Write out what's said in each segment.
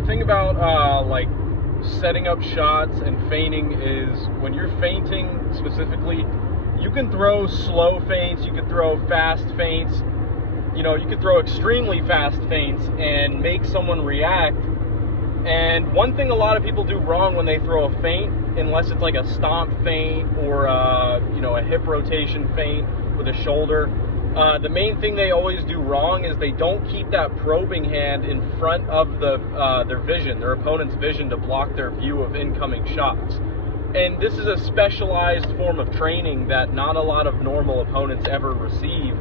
the thing about like setting up shots and feinting is when you're feinting specifically, you can throw slow feints, you can throw fast feints, you know, you could throw extremely fast feints and make someone react. And one thing a lot of people do wrong when they throw a feint, unless it's like a stomp feint or you know, a hip rotation feint with a shoulder, the main thing they always do wrong is they don't keep that probing hand in front of their vision, their opponent's vision, to block their view of incoming shots. And this is a specialized form of training that not a lot of normal opponents ever receive,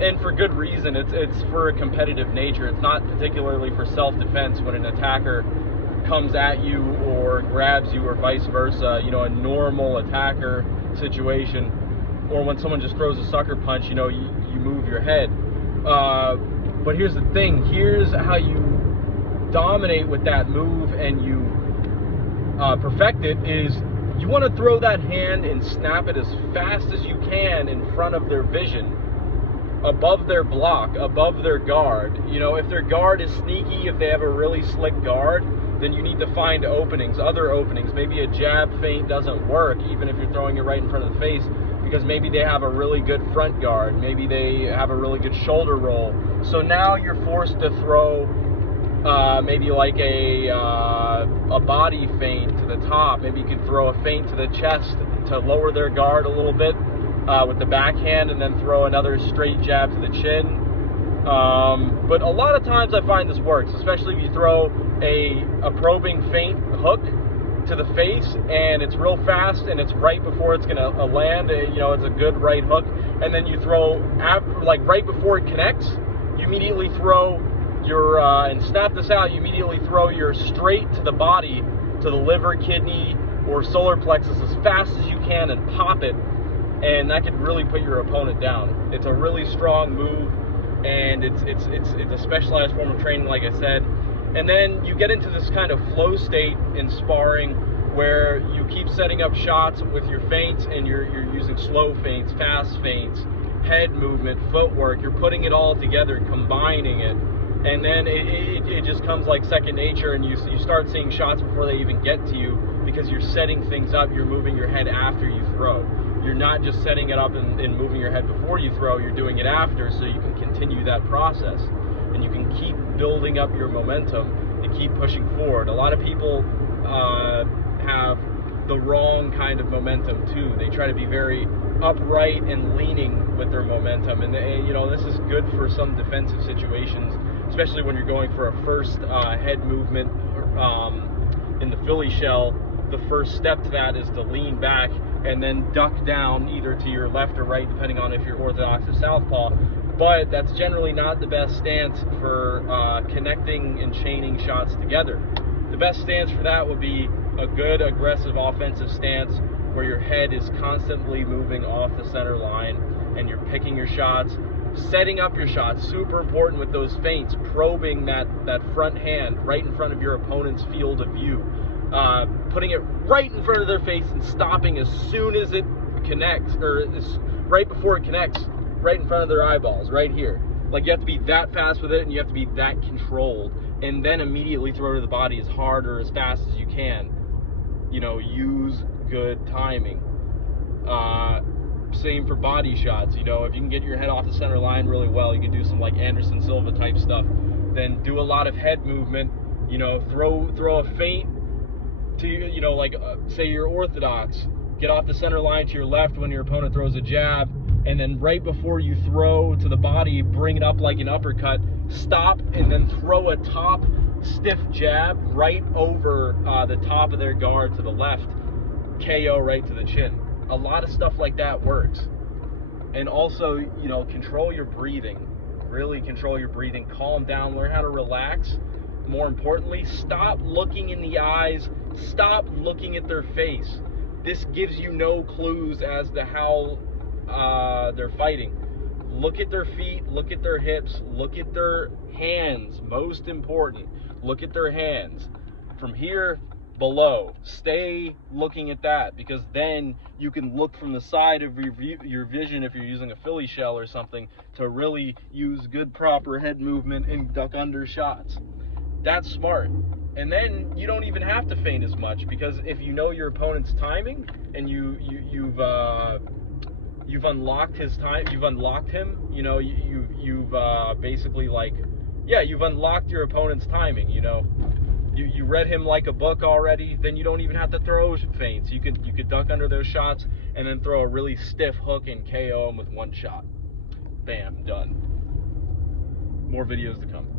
and for good reason. It's for a competitive nature. It's not particularly for self-defense when an attacker comes at you or grabs you or vice versa, you know, a normal attacker situation, or when someone just throws a sucker punch, you know, you move your head. But here's the thing, here's how you dominate with that move and you perfect it, is you want to throw that hand and snap it as fast as you can in front of their vision, above their block, above their guard. You know, if their guard is sneaky, if they have a really slick guard, then you need to find openings, other openings. Maybe a jab feint doesn't work, even if you're throwing it right in front of the face, because maybe they have a really good front guard, maybe they have a really good shoulder roll. So now you're forced to throw maybe like a body feint to the top. Maybe you could throw a feint to the chest to lower their guard a little bit with the backhand, and then throw another straight jab to the chin. But a lot of times I find this works, especially if you throw a probing feint hook to the face and it's real fast and it's right before it's gonna land. You know, it's a good right hook, and then you throw like right before it connects, you immediately throw your and snap this out, you immediately throw your straight to the body, to the liver, kidney, or solar plexus as fast as you can and pop it, and that could really put your opponent down. It's a really strong move, and it's a specialized form of training, like I said. And then you get into this kind of flow state in sparring where you keep setting up shots with your feints, and you're using slow feints, fast feints, head movement, footwork. You're putting it all together, combining it, and then it just comes like second nature, and you start seeing shots before they even get to you, because you're setting things up. You're moving your head after you throw. You're not just setting it up and moving your head before you throw, you're doing it after, so you can continue that process. And you can keep building up your momentum and keep pushing forward. A lot of people have the wrong kind of momentum too. They try to be very upright and leaning with their momentum. And you know, this is good for some defensive situations, especially when you're going for a first head movement in the Philly shell. The first step to that is to lean back and then duck down either to your left or right, depending on if you're orthodox or southpaw. But that's generally not the best stance for connecting and chaining shots together. The best stance for that would be a good aggressive offensive stance where your head is constantly moving off the center line and you're picking your shots, setting up your shots. Super important with those feints, probing that front hand right in front of your opponent's field of view. Putting it right in front of their face and stopping as soon as it connects, or right before it connects, right in front of their eyeballs, right here. Like, you have to be that fast with it, and you have to be that controlled, and then immediately throw to the body as hard or as fast as you can. You know, use good timing. Same for body shots. You know, if you can get your head off the center line really well, you can do some like Anderson Silva type stuff. Then do a lot of head movement. You know, throw a feint to, you know, like say you're orthodox, get off the center line to your left when your opponent throws a jab, and then right before you throw to the body, bring it up like an uppercut, stop, and then throw a top stiff jab right over the top of their guard to the left, KO right to the chin. A lot of stuff like that works. And also, you know, control your breathing. Really control your breathing. Calm down. Learn how to relax. More importantly, stop looking in the eyes. Stop looking at their face. This gives you no clues as to how they're fighting. Look at their feet. Look at their hips. Look at their hands. Most important, look at their hands. From here below, stay looking at that, because then you can look from the side of your vision if you're using a Philly shell or something to really use good proper head movement and duck under shots. That's smart. And then you don't even have to feint as much, because if you know your opponent's timing and you've unlocked his time, you've unlocked him, you know, you've basically, like, yeah, you've unlocked your opponent's timing, you know. You read him like a book already, then you don't even have to throw feints. You could duck under those shots and then throw a really stiff hook and KO him with one shot. Bam, done. More videos to come.